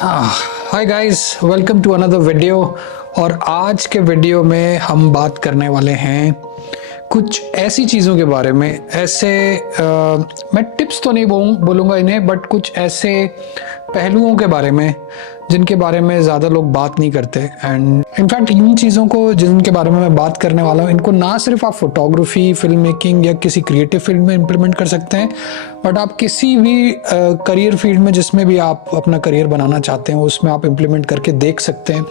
Hi guys, welcome to another video. और आज के वीडियो में हम बात करने वाले हैं कुछ ऐसी चीज़ों के बारे में। मैं टिप्स तो नहीं बोलूँगा इन्हें, बट कुछ ऐसे पहलुओं के बारे में जिनके बारे में ज़्यादा लोग बात नहीं करते। एंड इनफैक्ट इन चीज़ों को जिनके बारे में मैं बात करने वाला हूँ, इनको ना सिर्फ आप फोटोग्राफी, फिल्म मेकिंग या किसी क्रिएटिव फील्ड में इम्प्लीमेंट कर सकते हैं, बट आप किसी भी करियर फील्ड में जिसमें भी आप अपना करियर बनाना चाहते हैं उसमें आप इम्प्लीमेंट करके देख सकते हैं।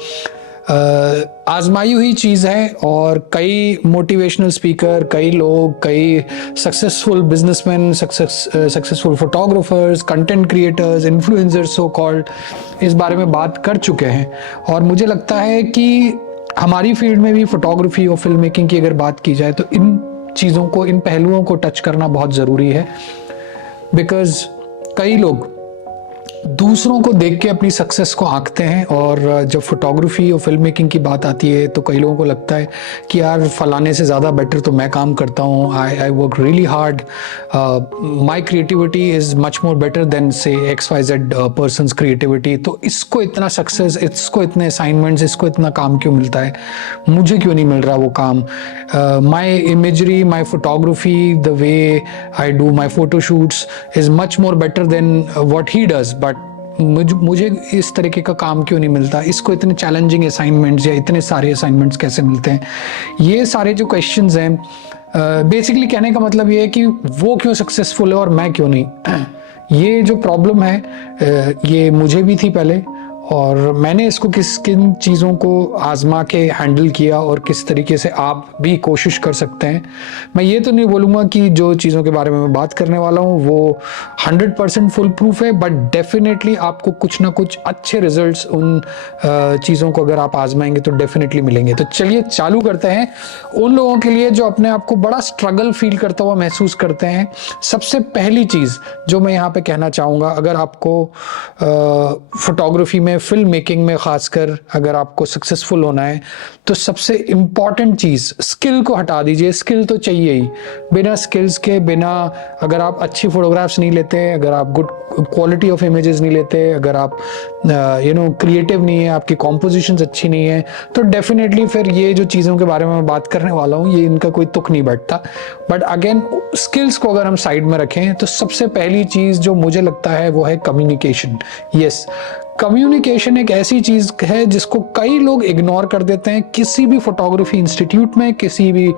आजमाई हुई चीज़ है और कई मोटिवेशनल स्पीकर, कई लोग, कई successful businessman, successful photographers, content creators, influencers so called इस बारे में बात कर चुके हैं। और मुझे लगता है कि हमारी फील्ड में भी फोटोग्राफी और फिल्म मेकिंग की अगर बात की जाए तो इन चीज़ों को, इन पहलुओं को टच करना बहुत ज़रूरी है। बिकॉज कई लोग दूसरों को देख के अपनी सक्सेस को आंकते हैं, और जब फोटोग्राफी और फिल्म मेकिंग की बात आती है तो कई लोगों को लगता है कि यार फलाने से ज़्यादा बेटर तो मैं काम करता हूँ, I work really hard, my creativity is much more better then से XYZ पर्सनस क्रिएटिविटी। तो इसको इतना सक्सेस, इसको इतने असाइनमेंट्स, इसको इतना काम क्यों मिलता है, मुझे क्यों नहीं मिल रहा वो काम। My imagery, my photography, the way I do my photo shoots is much more better than what he does, but मुझे इस तरीके का काम क्यों नहीं मिलता, इसको इतने चैलेंजिंग असाइनमेंट्स या इतने सारे असाइनमेंट्स कैसे मिलते हैं। ये सारे जो क्वेश्चंस हैं, बेसिकली कहने का मतलब ये है कि वो क्यों सक्सेसफुल है और मैं क्यों नहीं। ये जो प्रॉब्लम है, ये मुझे भी थी पहले, और मैंने इसको किन चीज़ों को आजमा के हैंडल किया और किस तरीके से आप भी कोशिश कर सकते हैं। मैं ये तो नहीं बोलूँगा कि जो चीज़ों के बारे में मैं बात करने वाला हूँ वो 100% फुल प्रूफ है, बट डेफिनेटली आपको कुछ ना कुछ अच्छे रिजल्ट्स उन चीज़ों को अगर आप आजमाएंगे तो डेफिनेटली मिलेंगे। तो चलिए चालू करते हैं। उन लोगों के लिए जो अपने आप को बड़ा स्ट्रगल फील करता हुआ महसूस करते हैं, सबसे पहली चीज़ जो मैं यहाँ पे कहना चाहूँगा, अगर आपको फोटोग्राफी में, फिल्म मेकिंग में खासकर अगर आपको सक्सेसफुल होना है, तो सबसे इम्पॉर्टेंट चीज़, स्किल को हटा दीजिए। स्किल तो चाहिए ही, बिना स्किल्स के, बिना, अगर आप अच्छी फोटोग्राफ्स नहीं लेते, अगर आप गुड क्वालिटी ऑफ इमेजेस नहीं लेते, अगर आप क्रिएटिव नहीं है, आपकी कॉम्पोजिशंस अच्छी नहीं है, तो डेफिनेटली फिर ये जो चीज़ों के बारे में मैं बात करने वाला हूँ, ये इनका कोई तुक नहीं बैठता। बट अगेन, स्किल्स को अगर हम साइड में रखें तो सबसे पहली चीज़ जो मुझे लगता है वो है कम्युनिकेशन। यस, कम्युनिकेशन एक ऐसी चीज है जिसको कई लोग इग्नोर कर देते हैं। किसी भी फोटोग्राफी इंस्टीट्यूट में, किसी भी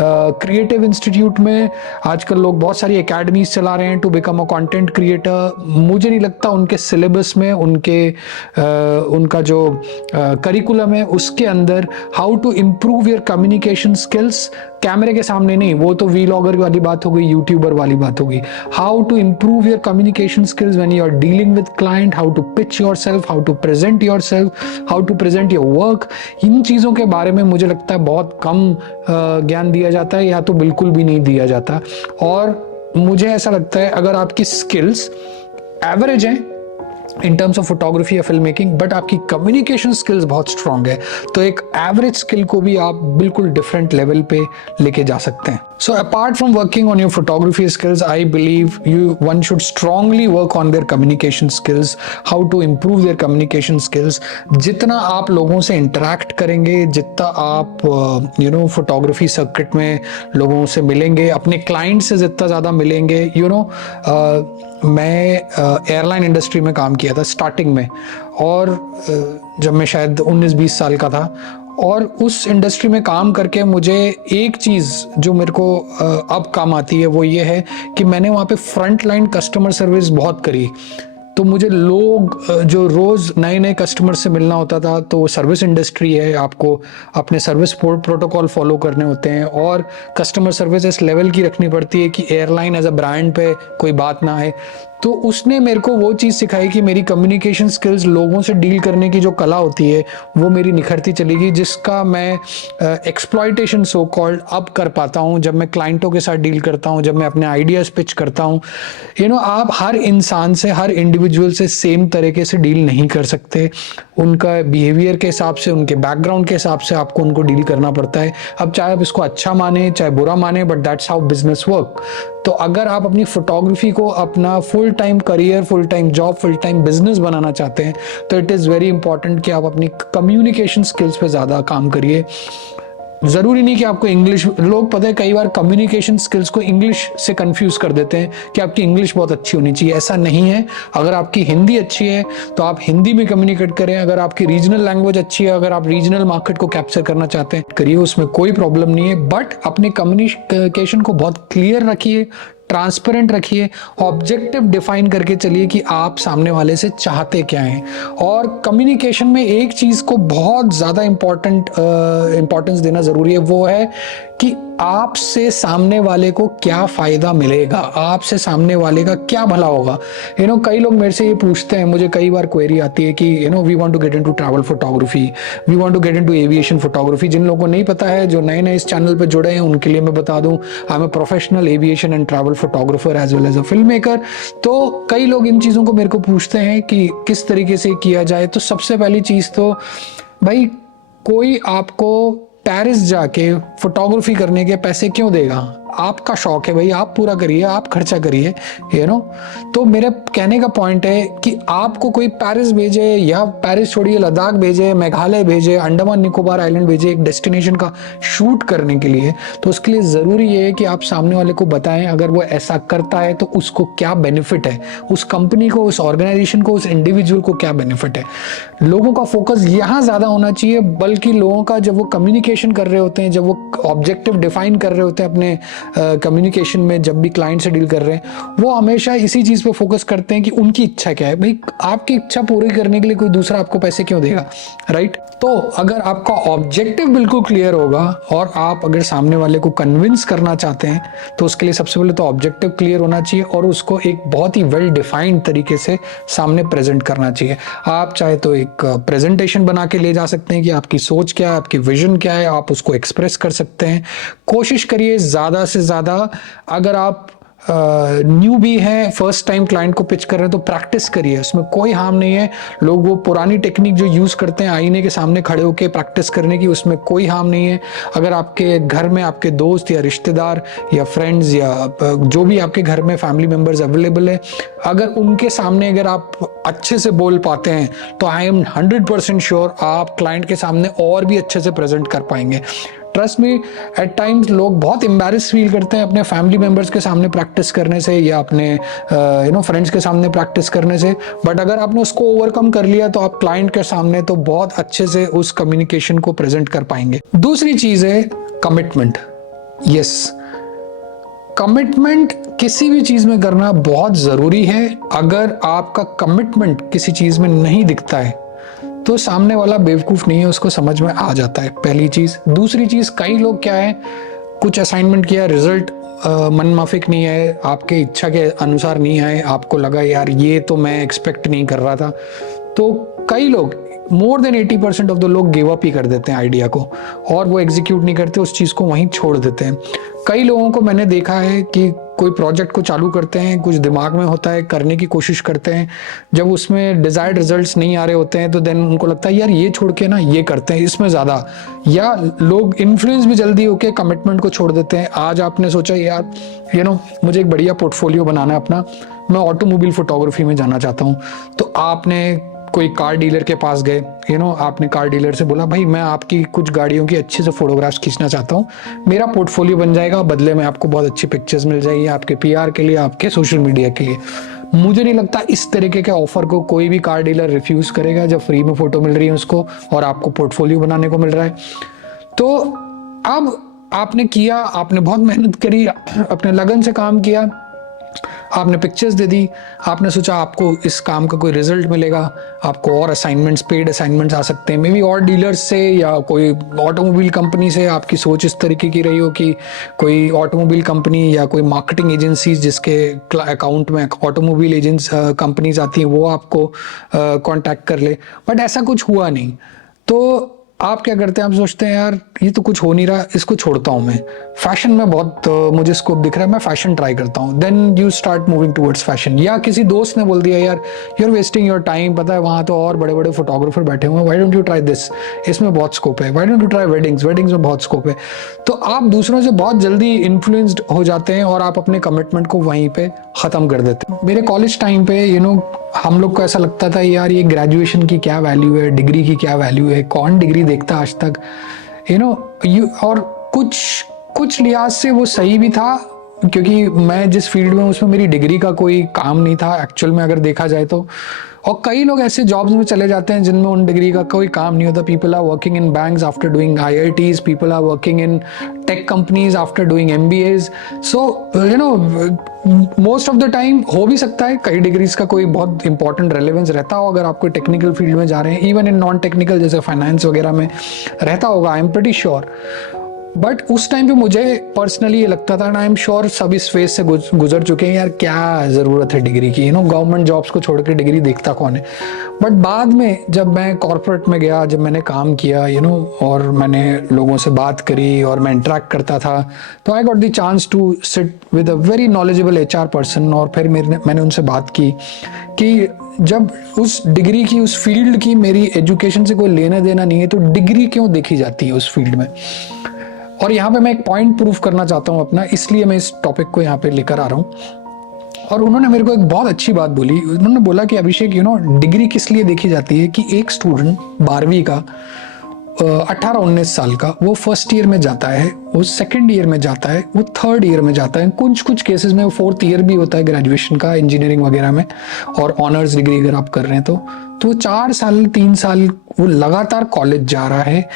क्रिएटिव इंस्टीट्यूट में आजकल लोग बहुत सारी एकेडमीज चला रहे हैं to become a content creator. मुझे नहीं लगता उनके सिलेबस में, उनका जो करिकुलम है उसके अंदर how to improve your communication skills, कैमरे के सामने नहीं, वो तो वीलॉगर वाली बात हो गई, यूट्यूबर वाली बात हो गई। How to improve your communication skills when you are dealing with client, how to pitch yourself, how to present yourself, how to present your work. इन चीज़ों के बारे में मुझे लगता है बहुत कम ज्ञान दिया जाता है, या तो बिल्कुल भी नहीं दिया जाता। और मुझे ऐसा लगता है अगर आपकी स्किल्स एवरेज हैं इन टर्म्स ऑफ फोटोग्राफी या फिल्म मेकिंग, बट आपकी कम्युनिकेशन स्किल्स बहुत स्ट्रांग है, तो एक एवरेज स्किल को भी आप बिल्कुल डिफरेंट लेवल पे लेके जा सकते हैं। So apart from working on your photography skills, I believe one should strongly work on their communication skills, how to improve their communication skills. जितना आप लोगों से इंटरेक्ट करेंगे, जितना आप फोटोग्राफी सर्किट में लोगों से मिलेंगे, अपने क्लाइंट से जितना ज़्यादा मिलेंगे, मैं एयरलाइन इंडस्ट्री में काम किया था स्टार्टिंग में, और जब मैं शायद 19-20 साल का था, और उस इंडस्ट्री में काम करके मुझे एक चीज़ जो मेरे को अब काम आती है वो ये है कि मैंने वहाँ पे फ्रंट लाइन कस्टमर सर्विस बहुत करी। तो मुझे लोग जो रोज़ नए नए कस्टमर से मिलना होता था, तो सर्विस इंडस्ट्री है, आपको अपने सर्विस प्रोटोकॉल फॉलो करने होते हैं, और कस्टमर सर्विस इस लेवल की रखनी पड़ती है कि एयरलाइन एज अ ब्रांड पे कोई बात ना आए। तो उसने मेरे को वो चीज़ सिखाई कि मेरी कम्युनिकेशन स्किल्स, लोगों से डील करने की जो कला होती है वो मेरी निखरती चली गई, जिसका मैं एक्सप्लॉयटेशन सो कॉल्ड अब कर पाता हूँ जब मैं क्लाइंटों के साथ डील करता हूँ, जब मैं अपने आइडियाज़ पिच करता हूँ। आप हर इंसान से, हर इंडिविजुअल से सेम तरीके से डील नहीं कर सकते। उनका बिहेवियर के हिसाब से, उनके बैकग्राउंड के हिसाब से आपको उनको डील करना पड़ता है। अब चाहे आप इसको अच्छा माने चाहे बुरा माने, but that's how business work. तो अगर आप अपनी फोटोग्राफी को अपना full time career, full time job, full time business बनाना चाहते हैं, तो इट इज़ वेरी इंपॉर्टेंट कि आप अपनी कम्युनिकेशन स्किल्स पे ज़्यादा काम करिए। जरूरी नहीं कि आपको इंग्लिश, लोग पता है कई बार कम्युनिकेशन स्किल्स को इंग्लिश से कंफ्यूज कर देते हैं कि आपकी इंग्लिश बहुत अच्छी होनी चाहिए। ऐसा नहीं है। अगर आपकी हिंदी अच्छी है तो आप हिंदी में कम्युनिकेट करें। अगर आपकी रीजनल लैंग्वेज अच्छी है, अगर आप रीजनल मार्केट को कैप्चर करना चाहते हैं, करिए, उसमें कोई प्रॉब्लम नहीं है। बट अपने कम्युनिकेशन को बहुत क्लियर रखिए, ट्रांसपेरेंट रखिए, ऑब्जेक्टिव डिफाइन करके चलिए कि आप सामने वाले से चाहते क्या हैं। और कम्युनिकेशन में एक चीज को बहुत ज्यादा इंपॉर्टेंस देना जरूरी है, वो है कि आपसे सामने वाले को क्या फायदा मिलेगा, आपसे सामने वाले का क्या भला होगा। कई लोग मेरे से ये पूछते हैं, मुझे कई बार क्वेरी आती है कि we want to get into travel photography, we want to get into aviation photography. जिन लोगों को नहीं पता है, जो नए नए इस चैनल पे जुड़े हैं, उनके लिए मैं बता दूं, I am a professional aviation and travel photographer as well as a film maker. तो कई लोग इन चीजों को मेरे को पूछते हैं कि किस तरीके से किया जाए। तो सबसे पहली चीज तो भाई, कोई आपको पेरिस जाके फोटोग्राफी करने के पैसे क्यों देगा? आपका शौक है भाई, आप पूरा करिए, आप खर्चा करिए। तो मेरे कहने का पॉइंट है कि आपको कोई पेरिस भेजे, या पेरिस छोड़िए लद्दाख भेजे, मेघालय भेजे, अंडमान निकोबार आइलैंड भेजे एक डेस्टिनेशन का शूट करने के लिए, तो उसके लिए जरूरी ये है कि आप सामने वाले को बताएं, अगर वो ऐसा करता है तो उसको क्या बेनिफिट है, उस कंपनी को, उस ऑर्गेनाइजेशन को, उस इंडिविजुअल को क्या बेनिफिट है। लोगों का फोकस यहाँ ज्यादा होना चाहिए, बल्कि लोगों का जब वो कम्युनिकेशन कर रहे होते हैं, जब वो ऑब्जेक्टिव डिफाइन कर रहे होते हैं अपने कम्युनिकेशन में, जब भी क्लाइंट से डील कर रहे हैं, वो हमेशा इसी चीज पे फोकस करते हैं कि उनकी इच्छा क्या है। भाई, आपकी इच्छा पूरी करने के लिए कोई दूसरा आपको पैसे क्यों देगा, राइट? तो अगर आपका ऑब्जेक्टिव बिल्कुल क्लियर होगा और आप अगर सामने वाले को कन्विंस करना चाहते हैं, तो उसके लिए सबसे पहले तो ऑब्जेक्टिव क्लियर होना चाहिए और उसको एक बहुत ही वेल डिफाइंड तरीके से सामने प्रेजेंट करना चाहिए। आप चाहे तो एक प्रेजेंटेशन बना के ले जा सकते हैं कि आपकी सोच क्या है, आपकी विजन क्या है, आप उसको एक्सप्रेस कर सकते हैं। कोशिश करिए ज्यादा से ज्यादा, अगर आप न्यू भी है, फर्स्ट टाइम क्लाइंट को पिच कर रहे हैं, तो प्रैक्टिस करिए, उसमें कोई हार्म नहीं है। लोग वो पुरानी टेक्निक जो यूज करते हैं आईने के सामने खड़े होकर प्रैक्टिस करने की, उसमें कोई हार्म नहीं है। अगर आपके घर में आपके दोस्त या रिश्तेदार या फ्रेंड्स या जो भी आपके घर में फैमिली मेंबर्स अवेलेबल है, अगर उनके सामने अगर आप अच्छे से बोल पाते हैं, तो आई एम 100% श्योर आप क्लाइंट के सामने और भी अच्छे से प्रेजेंट कर पाएंगे। ट्रस्ट मी, एट टाइम्स लोग बहुत एम्बैरेस फील करते हैं अपने फैमिली मेंबर्स के सामने प्रैक्टिस करने से, या अपने फ्रेंड्स के सामने प्रैक्टिस करने से, बट अगर आपने उसको ओवरकम कर लिया तो आप क्लाइंट के सामने तो बहुत अच्छे से उस कम्युनिकेशन को प्रेजेंट कर पाएंगे। दूसरी चीज है कमिटमेंट। यस, कमिटमेंट किसी भी चीज में करना बहुत जरूरी है। अगर आपका कमिटमेंट किसी चीज में नहीं दिखता है तो सामने वाला बेवकूफ नहीं है, उसको समझ में आ जाता है, पहली चीज। दूसरी चीज, कई लोग क्या है, कुछ असाइनमेंट किया, रिजल्ट मन माफिक नहीं है, आपके इच्छा के अनुसार नहीं आए, आपको लगा यार ये तो मैं एक्सपेक्ट नहीं कर रहा था, तो कई लोग, मोर देन 80% ऑफ द लोग गिव अप ही कर देते हैं आइडिया को, और वो एग्जीक्यूट नहीं करते, उस चीज को वहीं छोड़ देते हैं। कई लोगों को मैंने देखा है कि कोई प्रोजेक्ट को चालू करते हैं, कुछ दिमाग में होता है, करने की कोशिश करते हैं, जब उसमें डिजायर्ड रिजल्ट्स नहीं आ रहे होते हैं तो देन उनको लगता है यार ये छोड़ के ना ये करते हैं, इसमें ज्यादा, या लोग इन्फ्लुएंस भी जल्दी होके कमिटमेंट को छोड़ देते हैं। आज आपने सोचा यार मुझे एक बढ़िया पोर्टफोलियो बनाना है अपना, मैं ऑटोमोबाइल फोटोग्राफी में जाना चाहता हूँ, तो आपने कोई कार डीलर के पास गए, आपने कार डीलर से बोला भाई मैं आपकी कुछ गाड़ियों की अच्छे से फोटोग्राफ्स खींचना चाहता हूँ, मेरा पोर्टफोलियो बन जाएगा, बदले में आपको बहुत अच्छी पिक्चर्स मिल जाएगी आपके पीआर के लिए, आपके सोशल मीडिया के लिए। मुझे नहीं लगता इस तरीके के ऑफर को कोई भी कार डीलर रिफ्यूज करेगा, जब फ्री में फोटो मिल रही है उसको और आपको पोर्टफोलियो बनाने को मिल रहा है। तो अब आपने किया, आपने बहुत मेहनत करी, अपने लगन से काम किया, आपने पिक्चर्स दे दी, आपने सोचा आपको इस काम का कोई रिजल्ट मिलेगा, आपको और असाइनमेंट्स, पेड असाइनमेंट्स आ सकते हैं, मे बी और डीलर्स से या कोई ऑटोमोबाइल कंपनी से। आपकी सोच इस तरीके की रही हो कि कोई ऑटोमोबाइल कंपनी या कोई मार्केटिंग एजेंसीज जिसके अकाउंट में ऑटोमोबाइल एजेंट्स कंपनीज आती हैं वो आपको कांटेक्ट कर ले, बट ऐसा कुछ हुआ नहीं। तो आप क्या करते हैं, आप सोचते हैं यार ये तो कुछ हो नहीं रहा, इसको छोड़ता हूँ मैं, फैशन में बहुत मुझे स्कोप दिख रहा है, मैं फैशन ट्राई करता हूँ। Then you start moving towards fashion. या किसी दोस्त ने बोल दिया यार you are wasting your time, पता है वहाँ तो और बड़े बड़े फोटोग्राफर बैठे हुए हैं, why don't you try this, इसमें बहुत स्कोप है, why don't you try weddings, weddings में बहुत स्कोप है। तो आप दूसरों से बहुत जल्दी इन्फ्लुएंस्ड हो जाते हैं और आप अपने कमिटमेंट को वहीं पे ख़त्म कर देते हैं। मेरे कॉलेज टाइम पे हम लोग को ऐसा लगता था यार ये ग्रेजुएशन की क्या वैल्यू है, डिग्री की क्या वैल्यू है, कौन डिग्री देखता आज तक, और कुछ कुछ लिहाज से वो सही भी था, क्योंकि मैं जिस फील्ड में उसमें मेरी डिग्री का कोई काम नहीं था एक्चुअल में अगर देखा जाए तो। और कई लोग ऐसे जॉब्स में चले जाते हैं जिनमें उन डिग्री का कोई काम नहीं होता। People are working in banks after doing IITs, people are working in tech companies after doing MBAs। So most of the time हो भी सकता है कई डिग्रीज का कोई बहुत इंपॉर्टेंट रेलेवेंस रहता हो अगर आप कोई टेक्निकल फील्ड में जा रहे हैं, इवन इन नॉन टेक्निकल जैसे फाइनेंस वगैरह में रहता होगा, I am pretty sure. But उस टाइम पे मुझे पर्सनली ये लगता था, आई एम श्योर सब इस फेज से गुजर चुके हैं, यार क्या ज़रूरत है डिग्री की, गवर्नमेंट जॉब्स को छोड़ के डिग्री देखता कौन है। बट बाद में जब मैं कॉर्पोरेट में गया, जब मैंने काम किया और मैंने लोगों से बात करी और मैं इंटरेक्ट करता था, तो I got the chance to sit with a very knowledgeable HR person. और फिर मैंने उनसे बात की कि जब उस डिग्री की, उस फील्ड की मेरी एजुकेशन से कोई लेना देना नहीं है, तो डिग्री क्यों देखी जाती है उस फील्ड में। और यहाँ पे मैं एक पॉइंट प्रूव करना चाहता हूँ अपना, इसलिए मैं इस टॉपिक को यहाँ पे लेकर आ रहा हूँ। और उन्होंने मेरे को एक बहुत अच्छी बात बोली। उन्होंने बोला कि अभिषेक डिग्री किस लिए देखी जाती है कि एक स्टूडेंट 12वीं का 18-19 साल का, वो फर्स्ट ईयर में जाता है, वो सेकंड ईयर में जाता है, वो थर्ड ईयर में जाता है, कुछ केसेस में वो फोर्थ ईयर भी होता है ग्रेजुएशन का, इंजीनियरिंग वगैरह में, और ऑनर्स डिग्री अगर आप कर रहे हैं तो 4 साल 3 साल वो लगातार कॉलेज जा रहा है,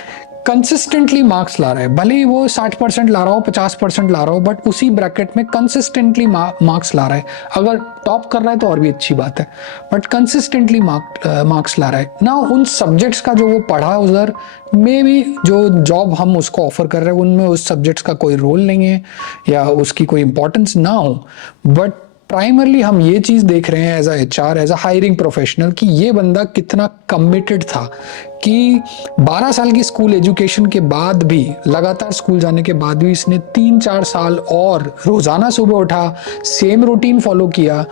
कंसिस्टेंटली मार्क्स ला रहा है। भले ही वो 60% ला रहा हो, 50% ला रहा हो, बट उसी ब्रैकेट में कंसिस्टेंटली मार्क्स ला रहा है। अगर टॉप कर रहा है तो और भी अच्छी बात है, बट कंसिस्टेंटली मार्क्स ला रहा है ना। उन सब्जेक्ट्स का जो वो पढ़ा उधर में भी, जो जॉब हम उसको ऑफर कर रहे हैं उनमें उस सब्जेक्ट्स का कोई रोल नहीं है या उसकी कोई इंपॉर्टेंस ना हो, बट प्राइमरली हम ये चीज देख रहे हैं as a HR, as a hiring professional, कि ये बंदा कितना कमिटेड था, कि 12 साल की स्कूल एजुकेशन के बाद भी, लगातार स्कूल जाने के बाद भी इसने 3-4 साल और रोजाना सुबह उठा, सेम रूटीन फॉलो किया,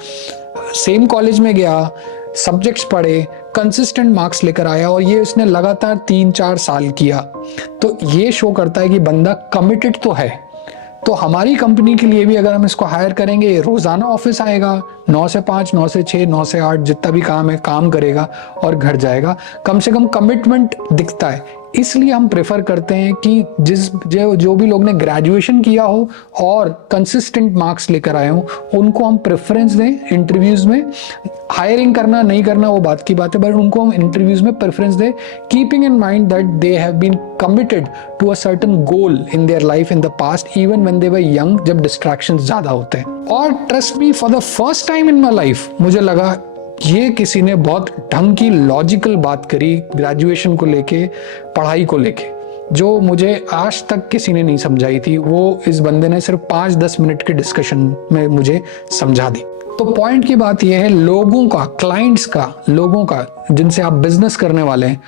सेम कॉलेज में गया, सब्जेक्ट्स पढ़े, कंसिस्टेंट मार्क्स लेकर आया, और ये इसने लगातार 3-4 साल किया। तो ये शो करता है कि बंदा कमिटेड तो है। तो हमारी कंपनी के लिए भी अगर हम इसको हायर करेंगे, रोजाना ऑफिस आएगा, 9 से 5, 9 से 6, 9 से 8, जितना भी काम है काम करेगा और घर जाएगा, कम से कम कमिटमेंट दिखता है। इसलिए हम प्रेफर करते हैं कि जो भी लोग ने ग्रेजुएशन किया हो और कंसिस्टेंट मार्क्स लेकर आए हो, उनको हम प्रेफरेंस दें इंटरव्यूज में। हायरिंग करना नहीं करना वो बात की बात है, बट उनको हम इंटरव्यूज में प्रेफरेंस दें, keeping in mind that they have been committed to a certain goal in their life in the past, even when they were young, जब डिस्ट्रैक्शंस ज्यादा होते हैं। और trust me, for the first time in my life मुझे लगा ये किसी ने बहुत ढंग की लॉजिकल बात करी ग्रेजुएशन को लेके, पढ़ाई को लेके, जो मुझे आज तक किसी ने नहीं समझाई थी। वो इस बंदे ने सिर्फ 5-10 मिनट के डिस्कशन में मुझे समझा दी। तो पॉइंट की बात यह है, लोगों का, क्लाइंट्स का, लोगों का जिनसे आप बिजनेस करने वाले हैं,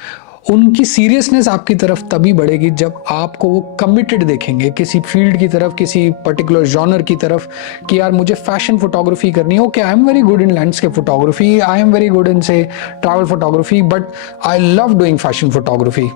उनकी सीरियसनेस आपकी तरफ तभी बढ़ेगी जब आपको वो कमिटेड देखेंगे किसी फील्ड की तरफ, किसी पर्टिकुलर जॉनर की तरफ, कि यार मुझे फैशन फोटोग्राफी करनी है। Okay, I am very good in landscape photography, I am very good in say travel photography, but I love doing fashion photography.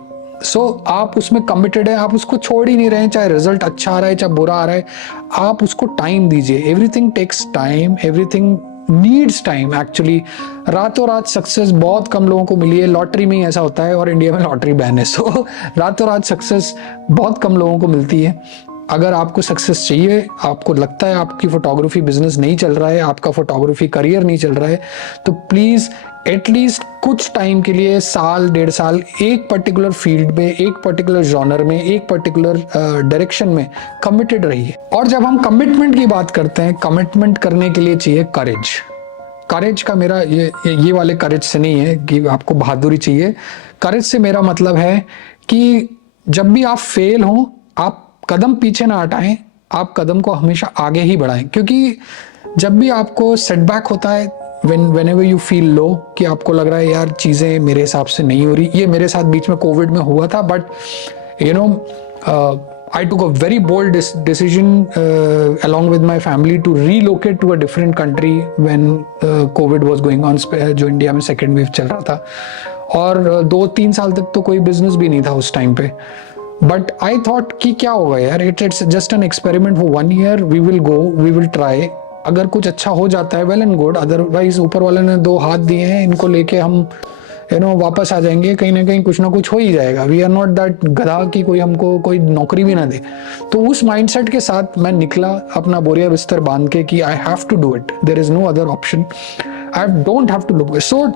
So आप उसमें कमिटेड है, आप उसको छोड़ ही नहीं रहे हैं, चाहे रिजल्ट अच्छा आ रहा है चाहे बुरा आ रहा है, आप उसको टाइम दीजिए। Everything takes time, everything needs time actually. रातों रात सक्सेस बहुत कम लोगों को मिली है, लॉटरी में ही ऐसा होता है, और इंडिया में लॉटरी बैन है, सो रातों रात सक्सेस बहुत कम लोगों को मिलती है। अगर आपको सक्सेस चाहिए, आपको लगता है आपकी फोटोग्राफी बिजनेस नहीं चल रहा है, आपका फोटोग्राफी करियर नहीं चल रहा है, तो प्लीज एटलीस्ट कुछ टाइम के लिए, 1-1.5 साल, एक पर्टिकुलर फील्ड में, एक पर्टिकुलर जॉनर में, एक पर्टिकुलर डायरेक्शन में कमिटेड रहिए। और जब हम कमिटमेंट की बात करते हैं, कमिटमेंट करने के लिए चाहिए करेज। करेज का मेरा ये वाले करेज से नहीं है कि आपको बहादुरी चाहिए। करेज से मेरा मतलब है कि जब भी आप फेल हो, आप कदम पीछे ना हटाएं, आप कदम को हमेशा आगे ही बढ़ाएं। क्योंकि जब भी आपको सेटबैक होता है, whenever you feel low कि आपको लग रहा है यार चीज़ें मेरे हिसाब से नहीं हो रही, ये मेरे साथ बीच में कोविड में हुआ था, but you know I took a very bold decision along with my family to relocate to a different country when COVID was going on, जो इंडिया में सेकेंड वेव चल रहा था, और 2-3 साल तक तो कोई बिजनेस भी नहीं था उस टाइम पे. बट आई थॉट कि क्या होगा यार, it's just an experiment for 1 year, we will go, we will try. अगर कुछ अच्छा हो जाता है वेल एंड गुड, अदरवाइज ऊपर वाले ने 2 हाथ दिए हैं, इनको लेके हम वापस आ जाएंगे. कहीं ना कहीं कुछ ना कुछ हो ही जाएगा. वी आर नॉट दैट गधा कि कोई हमको कोई नौकरी भी ना दे. तो उस माइंडसेट के साथ मैं निकला अपना बोरिया बिस्तर बांध के कि I have to do it, there is no other option, I don't have to look. So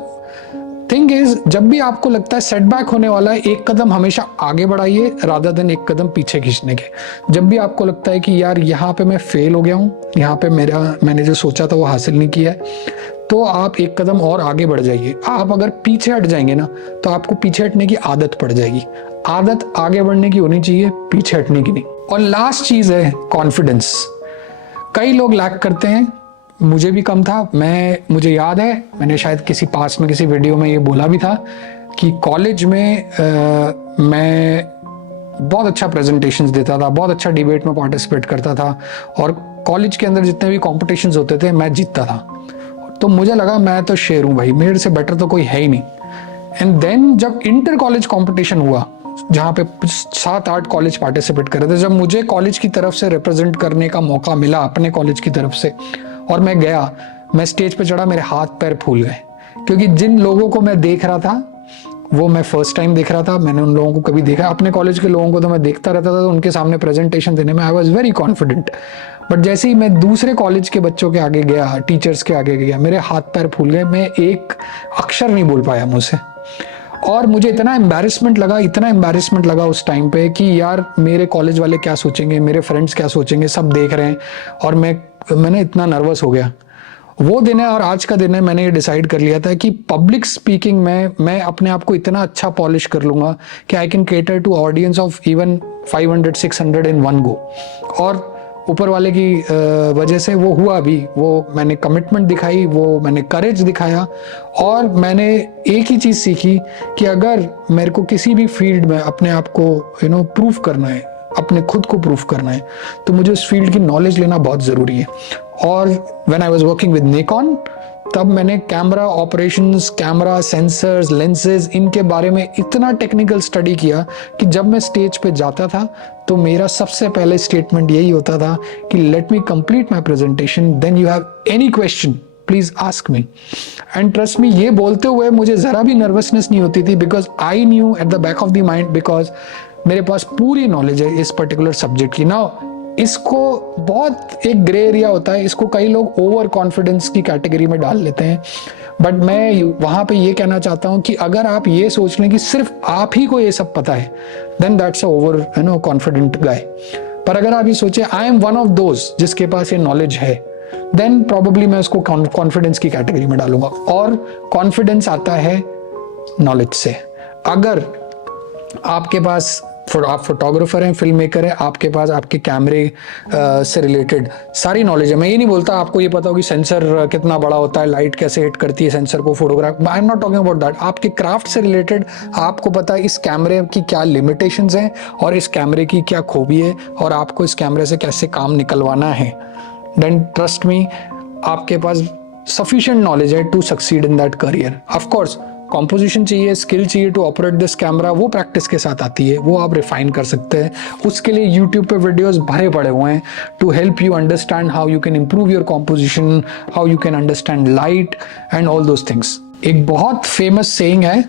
thing is, जब भी आपको लगता है सेटबैक होने वाला है, एक कदम हमेशा आगे बढ़ाइए रादर देन एक कदम पीछे खींचने के. जब भी आपको लगता है कि यार यहाँ पे मैं फेल हो गया हूँ, यहाँ पे मैंने जो सोचा था वो हासिल नहीं किया है, तो आप एक कदम और आगे बढ़ जाइए. आप अगर पीछे हट जाएंगे ना, तो आपको पीछे हटने की आदत पड़ जाएगी. आदत आगे बढ़ने की होनी चाहिए, पीछे हटने की नहीं. और लास्ट चीज है कॉन्फिडेंस. कई लोग लैक करते हैं, मुझे भी कम था. मुझे याद है, मैंने शायद किसी पास में किसी वीडियो में ये बोला भी था कि कॉलेज में मैं बहुत अच्छा प्रेजेंटेशंस देता था, बहुत अच्छा डिबेट में पार्टिसिपेट करता था, और कॉलेज के अंदर जितने भी कॉम्पिटिशन्स होते थे मैं जीतता था. तो मुझे लगा मैं तो शेर हूँ भाई, मेरे से बेटर तो कोई है ही नहीं. एंड देन जब इंटर कॉलेज कॉम्पिटिशन हुआ, जहाँ पे 7-8 कॉलेज पार्टिसिपेट कर रहे थे, जब मुझे कॉलेज की तरफ से रिप्रेजेंट करने का मौका मिला अपने कॉलेज की तरफ से, और मैं गया, मैं स्टेज पे चढ़ा, मेरे हाथ पैर फूल गए. क्योंकि जिन लोगों को मैं देख रहा था वो मैं फर्स्ट टाइम देख रहा था. मैंने उन लोगों को कभी देखा, अपने कॉलेज के लोगों को तो मैं देखता रहता था, तो उनके सामने प्रेजेंटेशन देने में I was very confident. But जैसे ही मैं दूसरे कॉलेज के बच्चों के आगे गया, टीचर्स के आगे गया, मेरे हाथ पैर फूल गए. मैं एक अक्षर नहीं बोल पाया मुझसे. और मुझे इतना एम्बैरेसमेंट लगा उस टाइम पे कि यार मेरे कॉलेज वाले क्या सोचेंगे, मेरे फ्रेंड्स क्या सोचेंगे, सब देख रहे हैं, और मैंने इतना नर्वस हो गया. वो दिन है और आज का दिन है, मैंने ये डिसाइड कर लिया था कि पब्लिक स्पीकिंग में मैं अपने आप को इतना अच्छा पॉलिश कर लूंगा कि I can cater to audience of even 500-600 in one go. और ऊपर वाले की वजह से वो हुआ भी. वो मैंने कमिटमेंट दिखाई, वो मैंने करेज दिखाया, और मैंने एक ही चीज़ सीखी कि अगर मेरे को किसी भी फील्ड में अपने आप को प्रूव करना है, अपने खुद को प्रूफ करना है, तो मुझे उस फील्ड की नॉलेज लेना बहुत ज़रूरी है. और when I was working with Nikon, तब मैंने camera operations, camera sensors, lenses, इनके बारे में इतना टेक्निकल स्टडी किया कि जब मैं स्टेज पे जाता था तो मेरा सबसे पहले स्टेटमेंट यही होता था कि let me complete my presentation, then you have any question please ask me. And trust me, ये बोलते हुए मुझे जरा भी नर्वसनेस नहीं होती थी, because I knew at the back of the mind, because मेरे पास पूरी नॉलेज है इस पर्टिकुलर सब्जेक्ट की. नाउ इसको बहुत एक ग्रे एरिया होता है, इसको कई लोग ओवर कॉन्फिडेंस की कैटेगरी में डाल लेते हैं. बट मैं वहां पे ये कहना चाहता हूं कि अगर आप ये सोच लें कि सिर्फ आप ही को ये सब पता है, then that's a over confident guy. पर अगर आप ये सोचे I am one of those जिसके पास ये नॉलेज है, देन प्रोबेबली मैं उसको कॉन्फिडेंस की कैटेगरी में डालूंगा. और कॉन्फिडेंस आता है नॉलेज से. अगर आपके पास आप फोटोग्राफर हैं, फिल्म मेकर हैं, आपके पास आपके कैमरे से रिलेटेड सारी नॉलेज है. मैं ये नहीं बोलता आपको ये पता हो कि सेंसर कितना बड़ा होता है, लाइट कैसे हिट करती है सेंसर को, photograph, I am not talking about that. आपके क्राफ्ट से रिलेटेड आपको पता है इस कैमरे की क्या लिमिटेशंस हैं और इस कैमरे की क्या खूबी है और आपको इस कैमरे से कैसे काम निकलवाना है, देन ट्रस्ट मी, आपके पास सफिशिएंट नॉलेज है to succeed in that career. Of course composition चाहिए, स्किल चाहिए टू ऑपरेट दिस कैमरा, वो प्रैक्टिस के साथ आती है, वो आप रिफाइन कर सकते हैं. उसके लिए यूट्यूब पे वीडियोस भरे पड़े हुए हैं to help you understand how you can improve your composition, how you can understand light and all those things. एक बहुत फेमस सेइंग है,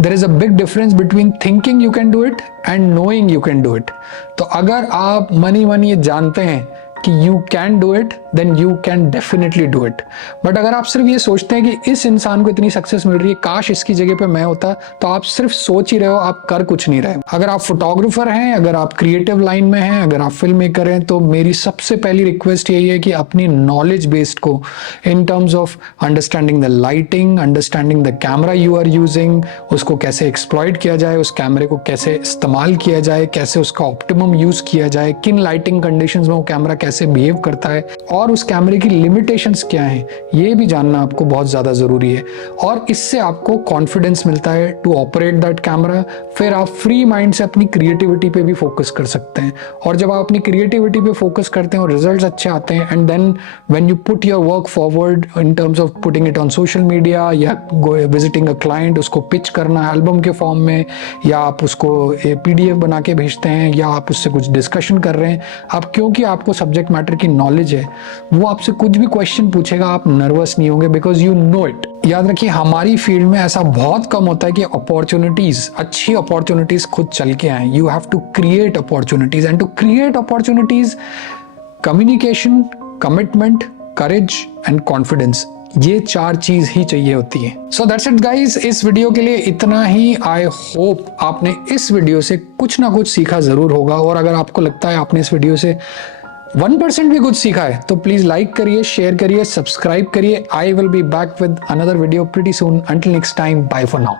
there is a big difference between thinking you can do it and knowing you can do it. तो अगर आप मन ये जानते हैं कि you can do it, then you can definitely do it. But अगर आप सिर्फ ये सोचते हैं कि इस इंसान को इतनी सक्सेस मिल रही है, काश इसकी जगह पे मैं होता, तो आप सिर्फ सोच ही रहे हो, आप कर कुछ नहीं रहे. अगर आप फोटोग्राफर हैं, अगर आप क्रिएटिव लाइन में हैं, अगर आप फिल्म मेकर हैं, तो मेरी सबसे पहली रिक्वेस्ट यही है कि अपनी नॉलेज बेस्ड को in terms of understanding the lighting, understanding the camera you are using, उसको कैसे एक्सप्लॉइट किया जाए, उस कैमरे को कैसे इस्तेमाल किया जाए, कैसे उसका ऑप्टिमम यूज किया जाए, किन लाइटिंग कंडीशंस में वो कैमरा कैसे बिहेव करता है, और और उस कैमरे की लिमिटेशंस क्या हैं ये भी जानना आपको बहुत ज़्यादा ज़रूरी है। और इससे आपको कॉन्फिडेंस मिलता है टू ऑपरेट दैट कैमरा। फिर आप फ्री माइंड से अपनी क्रिएटिविटी पे भी फोकस कर सकते हैं, और जब आप अपनी क्रिएटिविटी पे फोकस करते हैं और रिजल्ट्स अच्छे आते हैं, and then when you put your work forward in terms of putting it on social media या विजिटिंग अ क्लाइंट, उसको पिच करना एल्बम के फॉर्म में, या आप उसको PDF बना के भेजते हैं, या आप उससे कुछ डिस्कशन कर रहे हैं, आप क्योंकि आपको सब्जेक्ट मैटर की नॉलेज है, वो आपसे कुछ भी क्वेश्चन पूछेगा आप नर्वस नहीं होंगे, बिकॉज यू नो इट। याद रखिए हमारी फील्ड में ऐसा बहुत कम होता है कि अपॉर्चुनिटीज, अच्छी अपॉर्चुनिटीज खुद चल के आए। You have to create opportunities, and to create opportunities communication, commitment, courage and confidence, ये 4 चीज ही चाहिए होती है। सो दैट्स इट गाइज, इस वीडियो के लिए इतना ही। आई होप आपने इस वीडियो से कुछ ना कुछ सीखा जरूर होगा, और अगर आपको लगता है आपने इस वीडियो से 1% भी कुछ सीखा है तो प्लीज लाइक करिए, शेयर करिए, सब्सक्राइब करिए। I will be back with another video pretty soon. Until next time, bye for now.